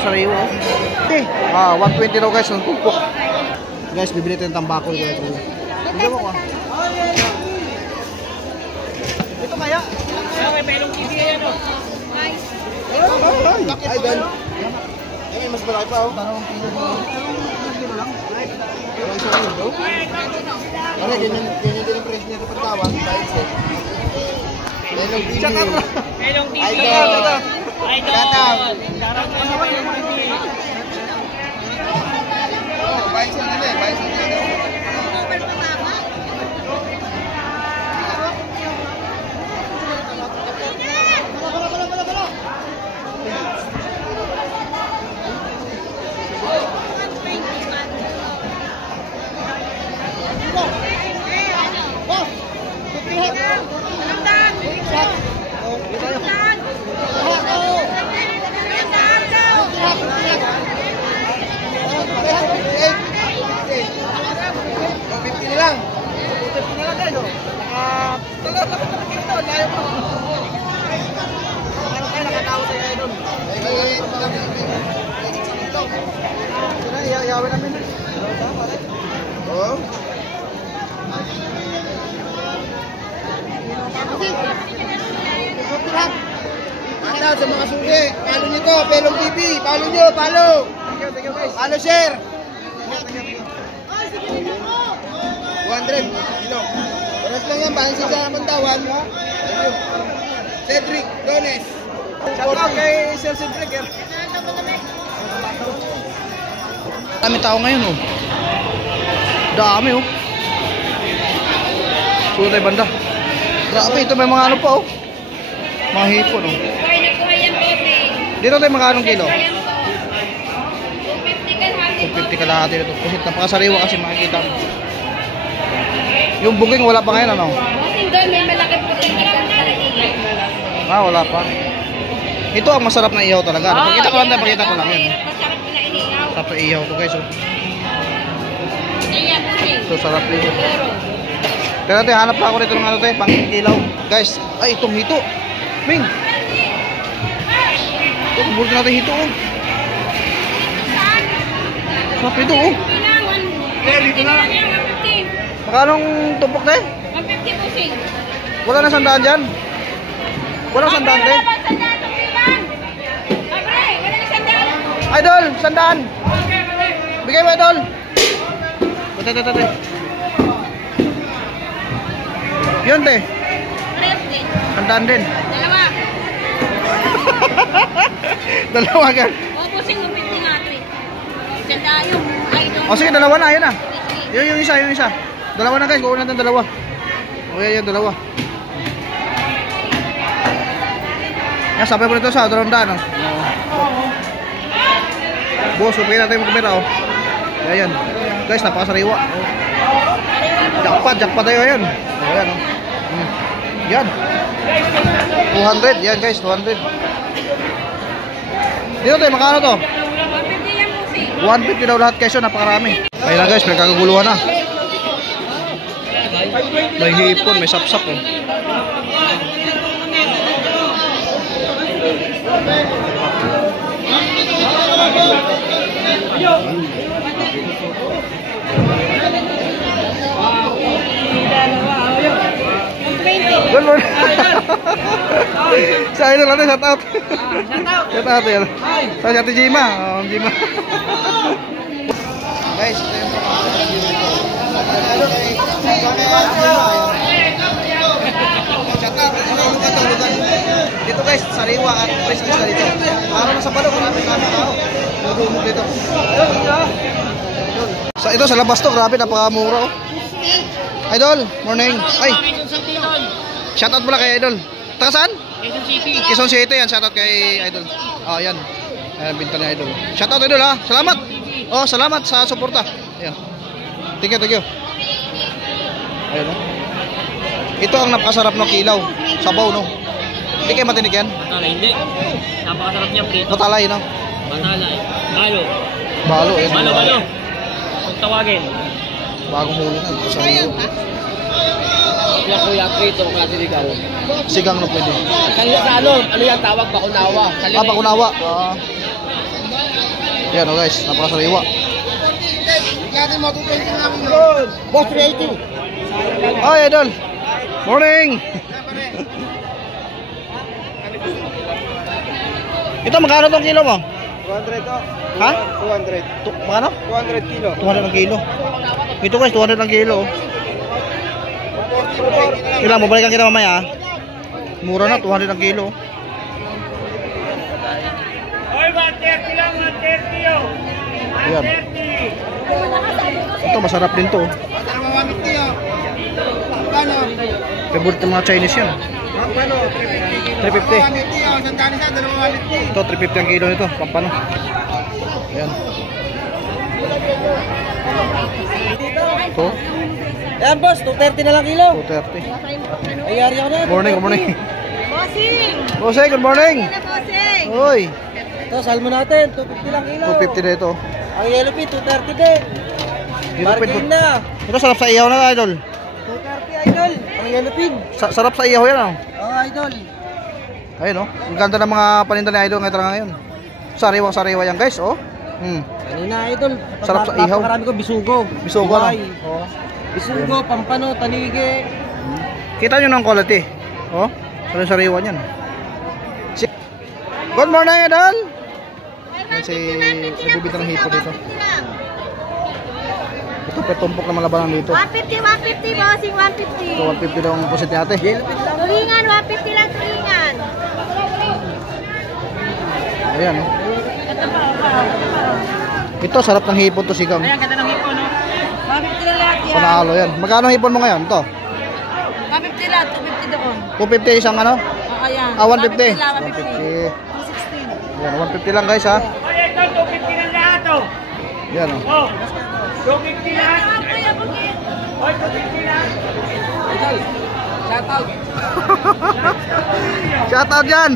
sariwa. Okay. 120 daw guys ng tumpok. Guys, bibili tayo ng tambakol ko ito. Hindi mo ko. Ito kaya? May pelong TV yan o. Ay, Dan. Ay, mas malaki pa oh. Parang kilo lang. Ano, ganyan din ang presyo niya kapag tawag. Pelong TV. Pelong TV. Idol. Baik sa nila eh. Baik sa nila. Yawin namin. Oh. Mataw sa mga sugi. Palo nyo to. Pelong TV. Palo nyo. Palo. Thank you guys. Palo share. 200 kilo. Oras lang yan. Bahan sa Mantawan. Cedric Dones. Shout out kay Sir Cedric. Dami tao ngayon oh. Dami oh. Sulo tayo banda. Grabe, ito may mga ano pa oh. Mga hipon oh. Dito tayo mga anong kilo? 250 kalahati na ito. Kasi napakasariwa kasi makikita mo. Yung booking wala pa ngayon ano? Wala pa. Ito ang masarap na ihaw talaga. Pakita ko lang yan. Sarap na ihaw to guys oh. So sarap din ito. Pero natin hanap pa ako rito ng ano tayo, pang-ilaw. Guys, ay itong hito. Ming. Ito, kubulit natin hito oh. Sarap ito oh. Dito na. Makanong tumpok tayo? 150 pusing. Wala na sandaan dyan? Walang sandaan tayo? Idol, sandaan. Bigay mo idol. Ito. Yun te. Sandaan din. Dalawa gan. Pusing mo 50 natin. Sandaan yung idol. O sige, dalawa na, yun na. Yung isa. Dalawa na guys, kukunin natin dalawa. O yan, dalawa. Yan, sabay mo nito sa Doronda, no? Boss, upay natin yung kamera, oh. Ayan. Guys, napakasariwa. Jackpot tayo, ayan. Ayan, oh. Yan. 200, yan guys, 200. Dito tayo, makano to? 150 daw lahat guys, yun, napakarami. Ayun na guys, may kagaguluhan na. May hipon, may sapsap, oh. Good morning. Sa idol natin, shout out. Shout out yan. Sa Ate Jima. Jima. Guys, ito yung dito guys, sariwa at prestige na dito. Araw na sa balong, marami tao. Nagumog dito. Ito sa labas to, grabe, napakamura oh. Idol, morning. Ay, shoutout pala kay Idol. Taga saan? Quezon City. Yan, shoutout kay Idol. Yan. Ayan, binta ni Idol. Shoutout Idol ha. Salamat. Salamat sa suporta. Ayan. Thank you. Ayan o. Ito ang napakasarap na kilaw. Sabaw no. Hindi kayo matinig yan? Matalay, hindi. Napakasarap niya prito. Matalay no? Matalay. Balo. Balo. Kung tawagin. Bagong huli na. Kuya prito kasi ligaw. Sigang no pwede. Kanila sa ano yan tawag? Bakunawa. Bakunawa. Yan o guys, napakasariwa. Boss 380. Ay, idol. Morning. Ito, magkano tong kilo mo? 200 to. Ha? 200. Magkano? 200 kilo. 200 ang kilo. Ito guys, 200 ang kilo. Kailan mo, balikan kita mamaya. Mura na, 200 ang kilo. Oy, 130 lang, 130 yo. Yan. Ito, masarap din to. Favorite ng mga Chinese yan. 350. Ito, 350 ang kilo nito. Pampano. Ayan. Ito, Ayan boss, 230 na lang kilo. 230. Ayari ako na. Morning, good morning. Bossing! Bossing, good morning. Bossing! Uy, Ito, salmo natin, 250 lang kilo. 250 na ito. Ang yellow pin, 230 din. Bargain na. Ito, sarap sa ihaw na, idol. 230 idol. Ang yellow pin. Sarap sa ihaw yan, oh. Oo idol. Ayun, oh. Ang ganda ng mga paninda ni idol ngayon. Sariwang-sariwa yan, guys, oh. Kanina idol. Sarap sa ihaw. Napakarami ko bisugo. Bisugo, Ibay. oh. Bisugo, pampano, talige. Kita nyo ng quality. Oh, sariwa niyan. Good morning, idol. Yan si nagbibita ng hipo dito. Ito petumpok na malabanan dito. 150, 150, bossing, 150. So 150 daw ang pusit ni ate. Tulingan, 150 lang, tulingan. Ayan, oh. Ito sarap ng hipon to, sigang. Ayan, ganda ng hipon, no? 150 lang lahat yan. Panalo yan. Magkano hipon mo ngayon? Ito. 150 lang, 250 doon. 250 isang ano? Ayan. 150. 150 lang, 150. 150. 216. Yan, 150 lang guys ha. Oy, ito, 250 lang lahat, oh. Yan, oh. Oh, 250 lang. Oy, 250 lang. Shout out dyan.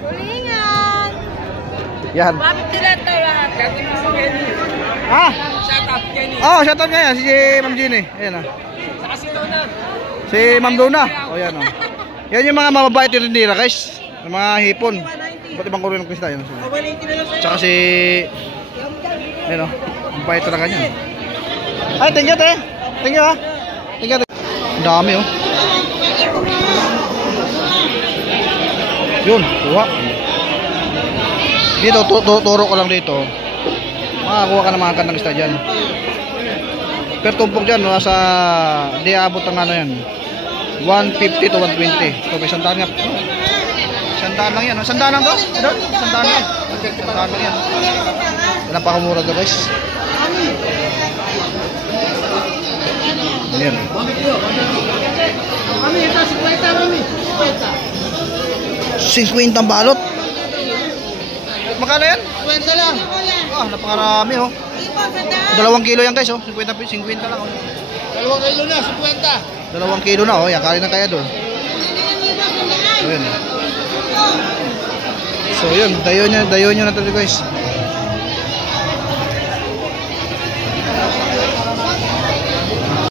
Tulingan. Yan. 150 lang tayo lahat. Ah, Shout out, Kenny. oh, shout out nga yan. Si Ma'am Jeannie. Ayan, ah. Si Ma'am Dona. Oh, yan, oh. Yan yung mga mababait yung tindira guys. Yung mga hipon. Ba't ibang kulay ng pista? Yan. 180 na lang sa'yo. Tsaka si... Ayan, oh. Ang bait talaga niyan. Ay, thank you, te. Thank you, ha. Thank you, te. Ang dami, oh. Yun, kuha. Dito, turo ko lang dito. Makakuha ka ng mga kandang isda dyan. Per tumpok dyan, nasa di abot ang ano yan, 150 to 120. So may sandaan nga. Sandaan lang yan. Sandaan lang to? Sandaan lang. Sandaan lang yan. Napakamura to guys. Ayan. Kami, ito, 50 kami. 50 ang balot. Magkano yan? 50 lang. Ah, napakarami oh. 2 kilo yan guys oh. 50 lang oh. 2 kilo na, 50. 2 kilo na oh. Yan, kali na kaya doon. So yun. So yun, dayo nyo na talaga guys.